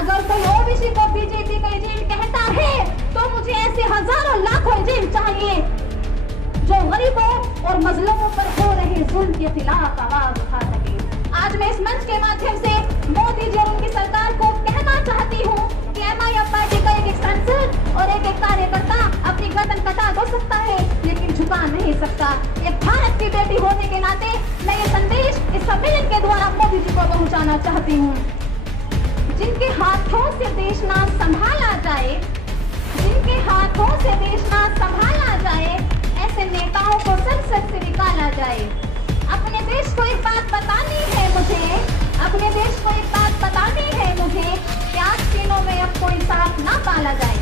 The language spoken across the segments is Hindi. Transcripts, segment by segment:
अगर कोई ओबीसी को बीजेपी का एजेंट कहता है तो मुझे ऐसे हजारों लाखों एजेंट चाहिए जो गरीबों और मजलूमों पर हो रहे जुल्म के खिलाफ आवाज उठा सके। आज मैं इस मंच के माध्यम से मोदी जी और उनकी सरकार को कहना चाहती हूँ कि एमआईएम पार्टी का एक सांसद और एक कार्यकर्ता अपनी गर्दन कटा तो सकता है लेकिन झुका नहीं सकता। एक भारत की बेटी होने के नाते मैं ये संदेश इस सम्मेलन के द्वारा मोदी जी को पहुँचाना चाहती हूँ। जिनके हाथों से देश ना संभाला जाए, जिनके हाथों से देश ना संभाला जाए, ऐसे नेताओं को संसद से निकाला जाए। अपने देश को एक बात बतानी है मुझे, अपने देश को एक बात बतानी है मुझे कि आज तीनों में अब कोई साथ ना पाला जाए।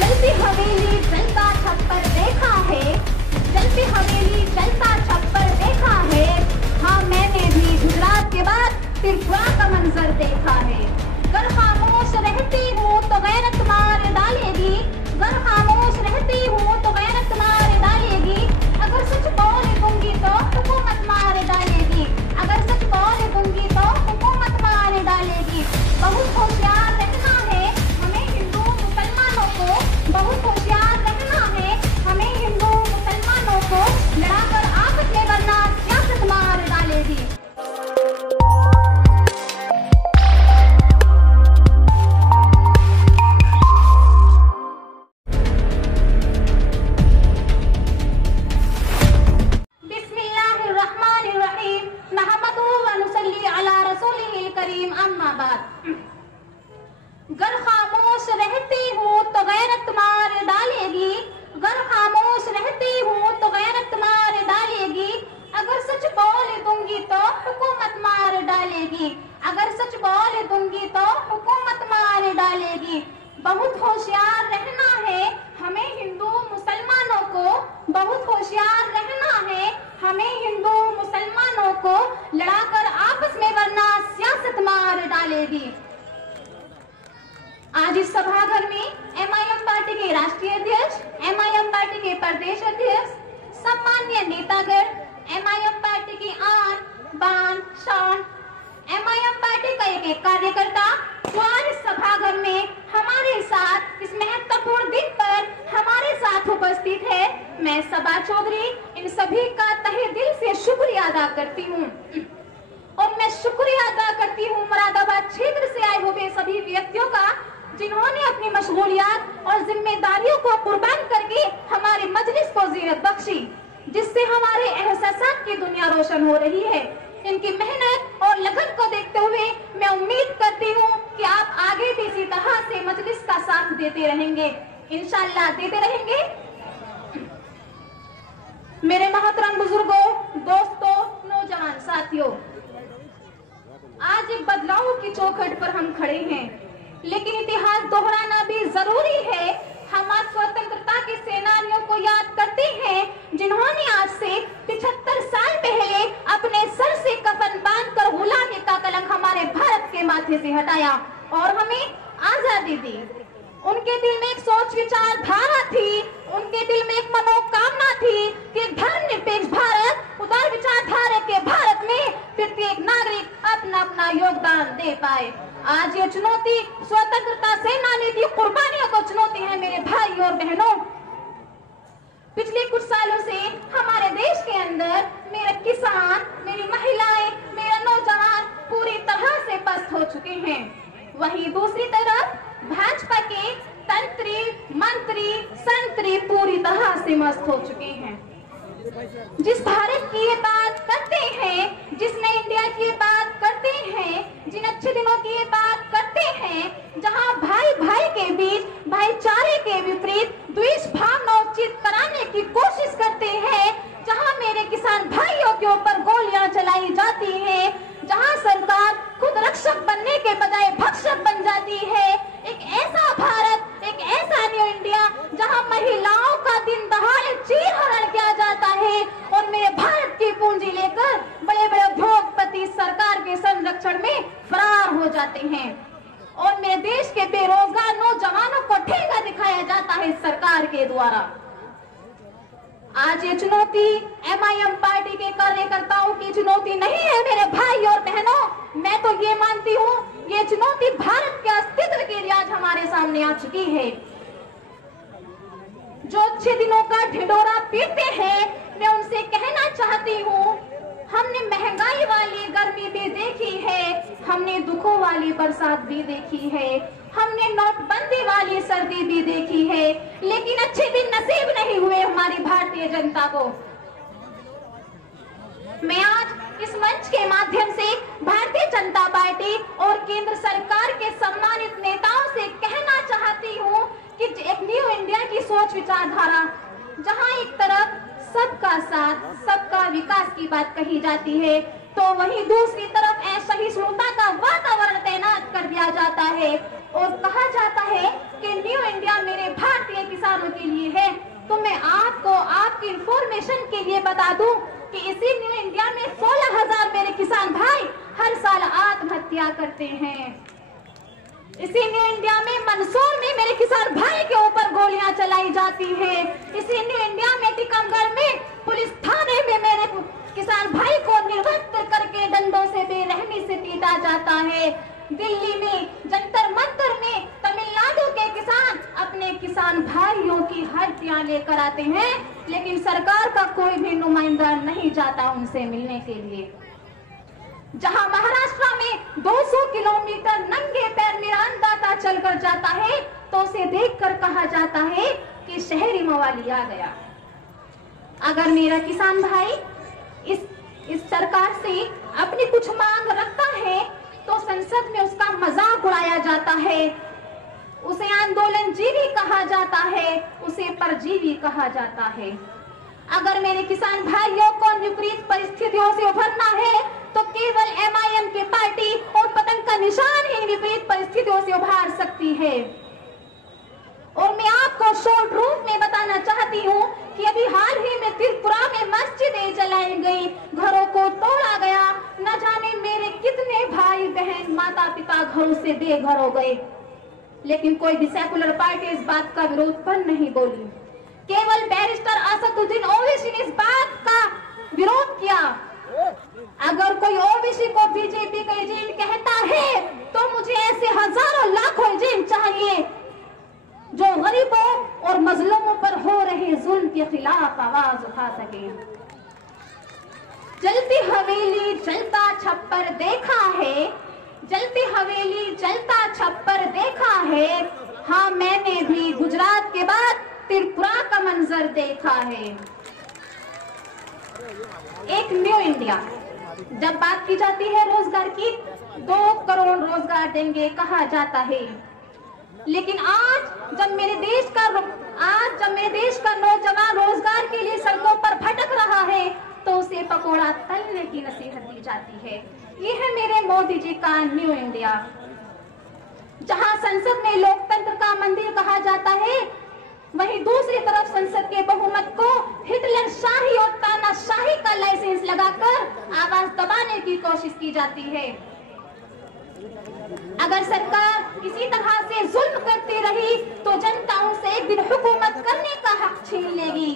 चलती हवेली जनता छत पर देखा है, चलती हवेली जनता छत पर देखा है। हाँ मैंने भी गुजरात के बाद त्रिपुरा का मंजर देखा है। अगर खामोश रहती हूँ तो गैरत मार डालेगी, अगर खामोश रहती हूँ तो गैरत मार डालेगी। अगर सच बोल दूंगी तो हुकूमत मार डालेगी, अगर सच बोल दूंगी तो हुकूमत मार डालेगी। बहुत होशियार रहना है हमें हिंदू मुसलमानों को, बहुत होशियार रहना है हमें हिंदू मुसलमानों को, लड़ाकर आपस में वरना सियासत मार डालेगी। गर खामोश रहती हूँ तो गैरत मार डालेगी, गर खामोश रहती हूँ तो गैरत मार डालेगी। अगर सच बोल दूंगी तो हुकूमत मार डालेगी, अगर सच बोल दूंगी तो हुकूमत मार डालेगी। बहुत होशियार रहना है हमें हिंदू मुसलमानों को, बहुत होशियार रहना है हमें हिंदू मुसलमानों को, लड़ाकर आपस में वरना सियासत मार डालेगी। आज इस सभाघर में एमआईएम पार्टी के राष्ट्रीय अध्यक्ष, एमआईएम पार्टी के प्रदेश अध्यक्ष, सम्मान्य नेतागण, एमआईएम पार्टी की आन बान शान, एमआईएम पार्टी का एक कार्यकर्ता जो आज इस सभाघर में हमारे साथ इस महत्वपूर्ण दिन पर हमारे साथ उपस्थित है। मैं सबा चौधरी इन सभी का तहे दिल से शुक्रिया अदा करती हूँ और मैं शुक्रिया अदा करती हूँ मुरादाबाद क्षेत्र से आए हुए सभी व्यक्तियों का जिन्होंने अपनी मशगूलियात और जिम्मेदारियों को कुर्बान करके हमारे मजलिस को ज़ीनत बख्शी, जिससे हमारे एहसासात की दुनिया रोशन हो रही है। इनकी मेहनत और लगन को देखते हुए मैं उम्मीद करती हूँ कि आप आगे भी इसी तरह से मजलिस का साथ देते रहेंगे, इंशाअल्लाह देते रहेंगे। मेरे मोहतरम बुजुर्गों, दोस्तों, नौजवान साथियों, आज एक बदलाव की चौखट पर हम खड़े हैं, लेकिन इतिहास दोहराना भी जरूरी है। हम आज स्वतंत्रता के सेनानियों को याद करते हैं जिन्होंने आज से 75 साल पहले अपने सर से कफन बांधकर गुलामी का कलंक हमारे भारत के माथे से हटाया और हमें आजादी दी। उनके दिल में एक सोच विचारधारा थी, उनके दिल में एक मनोकामना थी कि एक धर्मनिरपेक्ष भारत, उदार विचारधारा के भारत में प्रत्येक नागरिक अपना अपना योगदान दे पाए। आज ये चुनौती स्वतंत्रता सेनानी की कुर्बानियों को चुनौती है मेरे भाई और बहनों। पिछले कुछ सालों से हमारे देश के अंदर मेरे किसान, मेरी महिलाएं, मेरे नौजवान पूरी तरह से पस्त हो चुके हैं। वहीं दूसरी तरफ भाजपा के तंत्री, मंत्री, संतरी पूरी तरह से मस्त हो चुके हैं। जिस भारत की ये बात करते हैं, जिस नए इंडिया की ये बात करते हैं, जिन अच्छे दिनों की ये बात करते हैं, जहां भाई भाई के बीच भाईचारे के विपरीत द्वेष भावना उचित कराने की कोशिश करते हैं, जहां मेरे किसान भाइयों के ऊपर गोलियां चलाई जाती हैं, जहां सरकार खुद रक्षक बनने के बजाय भक्षक बन जाती है। एक ऐसा भारत, एक ऐसा न्यू इंडिया जहां महिलाओं का दिन दहाड़े चीरहरण किया जाता है और मेरे भारत की पूंजी लेकर बड़े बड़े उद्योगपति सरकार के संरक्षण में फरार हो जाते हैं और मेरे देश के बेरोजगार नौजवानों को ठेका दिखाया जाता है सरकार के द्वारा। आज ये चुनौती एमआईएम पार्टी के कार्यकर्ताओं की चुनौती नहीं है मेरे भाई और बहनों। मैं तो ये मानती हूँ ये चुनौती भारत के अस्तित्व के लिए आज हमारे सामने आ चुकी है। जो अच्छे दिनों का ढिंढोरा पीटते हैं, मैं उनसे कहना चाहती हूँ, हमने महंगाई वाली गर्मी भी देखी है, हमने दुखों वाली बरसात भी देखी है, हमने नोटबंदी वाली सर्दी भी देखी है, लेकिन अच्छे दिन नसीब नहीं हुए हमारी भारतीय जनता को। मैं आज इस मंच के माध्यम से भारतीय जनता पार्टी और केंद्र सरकार के सम्मानित नेताओं से कहना चाहती हूँ कि एक न्यू इंडिया की सोच विचारधारा, जहाँ एक तरफ सबका साथ, सबका विकास की बात कही जाती है, तो वहीं दूसरी तरफ असहिष्णुता का वातावरण तैनात कर दिया जाता है और कहा जाता है कि न्यू इंडिया मेरे भारतीय किसानों के लिए है। तो मैं आपको आपकी इंफॉर्मेशन के लिए बता दूं कि इसी न्यू इंडिया में 16,000 मेरे किसान भाई हर साल आत्महत्या करते हैं। इसी न्यू इंडिया में मंदसौर में मेरे किसान भाई के ऊपर गोलियां चलाई जाती है। इसी न्यू इंडिया में टीकमगढ़ में पुलिस थाने में मेरे किसान भाई को निर्वस्त्र करके डंडों से बेरहमी से पीटा जाता है। दिल्ली में जंतर मंतर में तमिलनाडु के किसान अपने किसान भाइयों की हत्या लेकर आते हैं, लेकिन सरकार का कोई भी नुमाइंदा नहीं जाता उनसे मिलने के लिए। जहां महाराष्ट्र में 200 किलोमीटर नंगे पैर मेरा अन्नदाता चलकर जाता है, तो उसे देखकर कहा जाता है कि शहरी मवाली आ गया। अगर मेरा किसान भाई इस सरकार से अपनी कुछ मांग रखता है, तो संसद में उसका मजाक उड़ाया जाता है, उसे आंदोलनजीवी कहा जाता है, उसे परजीवी कहा जाता है। अगर मेरे किसान भाइयों को विपरीत परिस्थितियों से उभरना है, तो केवल MIM की पार्टी और पतंग का निशान ही विपरीत परिस्थितियों से उभार सकती है। और मैं आपको शॉर्ट रूप में बताना चाहती हूँ कि अभी हाल ही में त्रिपुरा में मस्जिदें जलाई गई, घरों को तोड़ा गया, न जाने मेरे कितने भाई बहन माता पिता घरों से बेघर हो गए, लेकिन कोई भी सेकुलर पार्टी इस बात का विरोध पर नहीं बोली। केवल बैरिस्टर असदुद्दीन ओवैसी ने इस बात का विरोध किया। अगर कोई ओवैसी को बीजेपी का एजेंट कहता है, तो मुझे ऐसे हजारों लाखों एजेंट चाहिए जो गरीबों और मजलूमों पर हो रहे जुल्म के खिलाफ आवाज उठा सके। जलती हवेली जलता छप्पर देखा है, जलती हवेली जलता छप्पर देखा है, हाँ मैंने भी गुजरात के बाद त्रिपुरा का मंजर देखा है। एक न्यू इंडिया जब बात की जाती है रोजगार की, 2 करोड़ रोजगार देंगे कहा जाता है, लेकिन आज जब मेरे देश का नौजवान रोजगार के लिए सड़कों पर भटक रहा है, तो उसे पकोड़ा तलने की नसीहत दी जाती है। ये है मेरे मोदी जी का न्यू इंडिया। जहां संसद में लोकतंत्र का मंदिर कहा जाता है, वहीं दूसरी तरफ संसद के बहुमत को हिटलर शाही और तानाशाही का लाइसेंस लगाकर आवाज दबाने की कोशिश की जाती है। अगर सरकार इसी तरह से जुल्म करती रही, तो जनता उनसे एक दिन हुकूमत करने का हक छीन लेगी।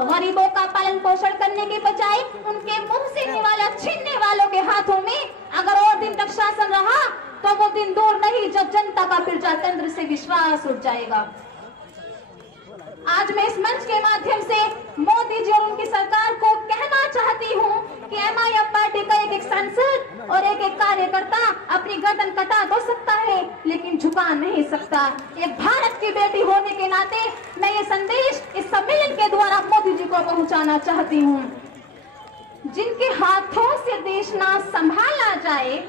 गरीबों का पालन पोषण करने के बजाय उनके मुंह से निवाला छीनने वालों के हाथों में अगर और दिन तक शासन रहा, तो वो दिन दूर नहीं जब जनता का प्रजातंत्र से विश्वास उठ जाएगा। आज मैं इस मंच के माध्यम से मोदी जी और उनकी सरकार को कहना चाहती हूँ कि MIM पार्टी का एक सांसद और एक कार्यकर्ता अपनी गर्दन कटा तो सकता है, लेकिन झुका नहीं सकता। एक भारत की बेटी होने के नाते मैं ये संदेश इस सम्मेलन के द्वारा मोदी जी को पहुंचाना चाहती हूँ। जिनके हाथों से देश ना संभाला जाए,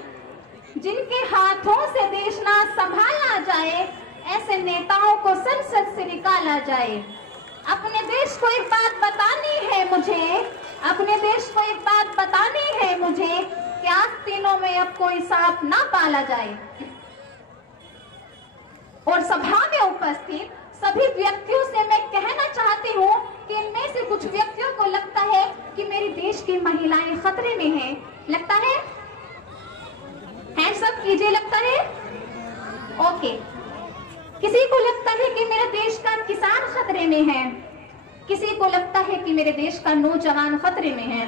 जिनके हाथों से देश ना संभाला जाए, ऐसे नेताओं को संसद से निकाला जाए। अपने देश को एक बात बतानी है मुझे, अपने देश को एक बात बतानी है मुझे कि आस्तीनों में अब कोई सांप ना पाला जाए। और सभा में उपस्थित सभी व्यक्तियों से मैं कहना चाहती हूँ कि इनमें से कुछ व्यक्तियों को लगता है कि मेरे देश की महिलाएं खतरे में हैं। लगता है? हैंड्स अप कीजिए। लगता है? ओके। किसी को लगता है कि मेरे देश का किसान खतरे में है, किसी को लगता है कि मेरे देश का नौजवान खतरे में है।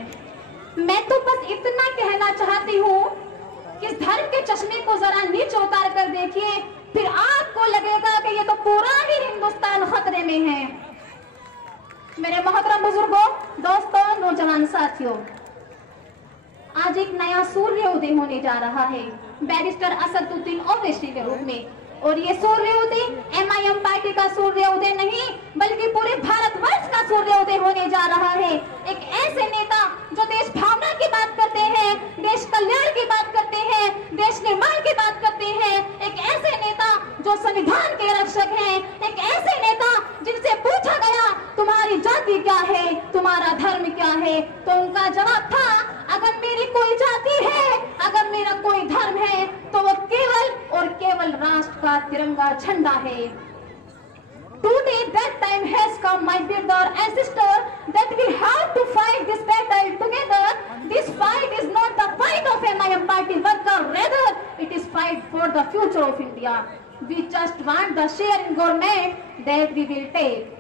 मैं तो बस इतना कहना चाहती हूँ कि इस धर्म के चश्मे को जरा नीचे उतार कर देखिए, फिर आपको लगेगा कि ये तो पूरा ही हिंदुस्तान खतरे में है। मेरे मोहतरम बुजुर्गों, दोस्तों, नौजवान साथियों, आज एक नया सूर्योदय होने जा रहा है बैरिस्टर असदुद्दीन ओवैसी के रूप में। और ये सूर्योदय MIM पार्टी का सूर्योदय नहीं, बल्कि पूरे भारतवर्ष का सूर्योदय होने जा रहा है। एक ऐसे नेता जो देश भावना की बात करते हैं, देश कल्याण की बात करते हैं, देश निर्माण की बात करते हैं, एक ऐसे नेता जो संविधान के रक्षक हैं, एक ऐसे नेता जिनसे पूछा गया तुम्हारी जाति क्या है, तुम्हारा धर्म क्या है, तो उनका जवाब था अगर मेरी कोई जाति है, अगर मेरा कोई धर्म है, तो वो केवल और केवल राष्ट्र का तिरंगा झंडा है। Today that time has come, my brother and sister, that we have to fight this battle together. This fight is not the fight of MIM party, but rather it is fight for the future of India. We just want the share in government that we will take.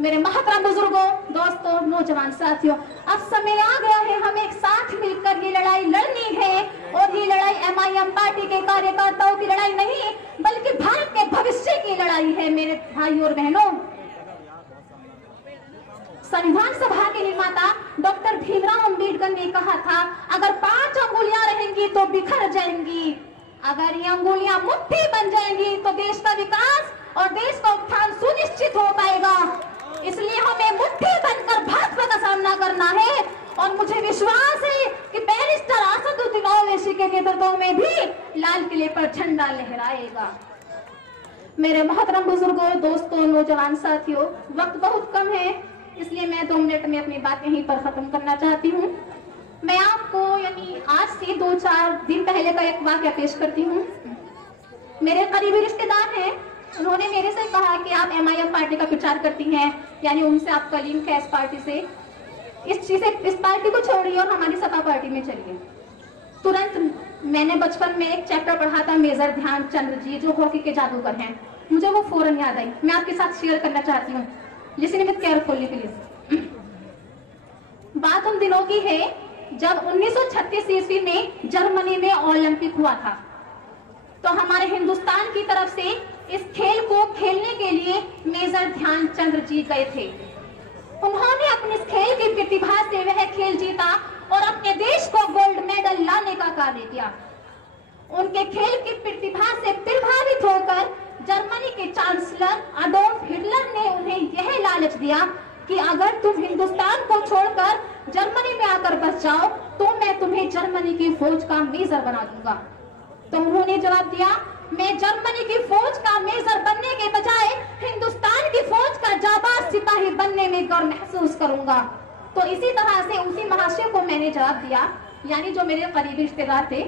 मेरे मोहतरम बुजुर्गों, दोस्तों, नौजवान साथियों, अब समय आ गया है हमें एक साथ मिलकर ये लड़ाई लड़नी है। और ये लड़ाई MIM पार्टी के कार्यकर्ताओं की लड़ाई नहीं, बल्कि भारत के भविष्य की लड़ाई है। मेरे भाई और बहनों, संविधान सभा के निर्माता डॉक्टर भीमराव अंबेडकर ने कहा था, अगर 5 अंगुलियां रहेंगी तो बिखर जाएंगी, अगर ये अंगुलियां मुट्ठी बन जाएंगी तो देश का विकास और देश का उत्थान सुनिश्चित हो पाएगा। इसलिए हमें मुट्ठी बनकर भाजपा का सामना करना है। और मुझे विश्वास है कि बैरिस्टर असदुद्दीन ओवैसी के नेतृत्व में भी लाल किले पर झंडा लहराएगा। मेरे मोहतरम बुजुर्गों, दोस्तों, नौजवान साथियों, वक्त बहुत कम है, इसलिए मैं 2 मिनट में अपनी बात यहीं पर खत्म करना चाहती हूँ। मैं आपको यानी आज से 2-4 दिन पहले का एक वाकया पेश करती हूँ। मेरे करीबी रिश्तेदार हैं, उन्होंने मेरे से कहा कि आप MIM पार्टी का प्रचार करती हैं, यानी उनसे आपका लिंक है इस पार्टी से, इस पार्टी को छोड़िए और हमारी सपा पार्टी में चलिए। तुरंत मैंने बचपन में एक चैप्टर पढ़ा था मेजर ध्यानचंद जी, जो हॉकी के जादूगर हैं, मुझे वो फौरन याद आई। मैं आपके साथ शेयर करना चाहती हूँ, लिसन विद केयरफुली प्लीज। बात उन दिनों की है जब 1936 ईस्वी में जर्मनी में ओलंपिक हुआ था। तो हमारे हिंदुस्तान की तरफ से इस खेल को खेलने के लिए मेजर ध्यानचंद जी गए थे। उन्होंने अपने इस खेल की प्रतिभा से वह खेल जीता और अपने देश को गोल्ड मेडल लाने का कार्य किया। उनके खेल की प्रतिभा से प्रभावित होकर जर्मनी के चांसलर अडोल्फ हिटलर ने उन्हें यह लालच दिया कि अगर तुम हिंदुस्तान को छोड़कर जर्मनी में आकर बस जाओ तो मैं तुम्हें जर्मनी की फौज का मेजर बना दूंगा। तो उन्होंने जवाब दिया, मैं जर्मनी की फौज का मेजर बनने के बजाय हिंदुस्तान की फौज का जाबाज सिपाही बनने में गर्व महसूस करूंगा। तो इसी तरह से उसी महाशय को मैंने जवाब दिया, यानी जो मेरे करीबी रिश्तेदार थे।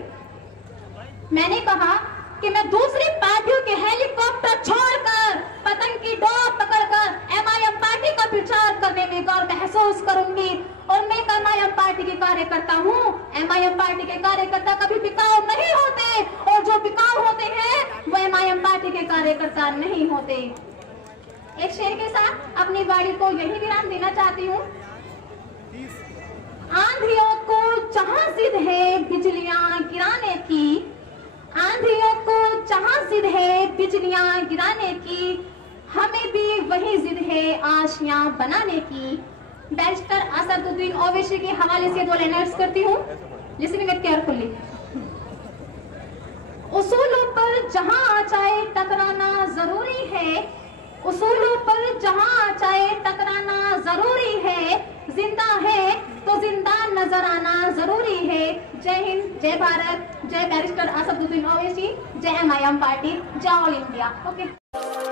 मैंने कहा कि मैं दूसरी पार्टियों के हेलीकॉप्टर छोड़कर पतंग की डोर पकड़कर MIM पार्टी का प्रचार करने में गर्व महसूस करूंगी। और मैं MIM पार्टी की कार्यकर्ता हूँ। MIM पार्टी के कार्यकर्ता कभी बिकाऊ नहीं होते, और जो बिकाऊ होते हैं वो MIM पार्टी के कार्यकर्ता नहीं होते। एक शेर के साथ अपनी वाणी को यही विराम देना चाहती हूँ। आंधियों को जहां जिद है बिजलियां गिराने की, आंधियों को जहां जिद है बिजलियां गिराने की, हमें भी वही जिद है आशियां बनाने की। बैरिस्टर असदुद्दीन ओवैसी के हवाले से 2 लाइनर्स करती हूँ, लिसन विद केयरफुली। उसूलों पर जहां आ जाए टकराना जरूरी है, उसूलों पर जहां आ जाए टकराना जरूरी है, जिंदा है तो जिंदा नजर आना जरूरी है। जय हिंद, जय भारत, जय बैरिस्टर असदुद्दीन ओवैसी, जय MIM पार्टी, जय ऑल इंडिया। ओके।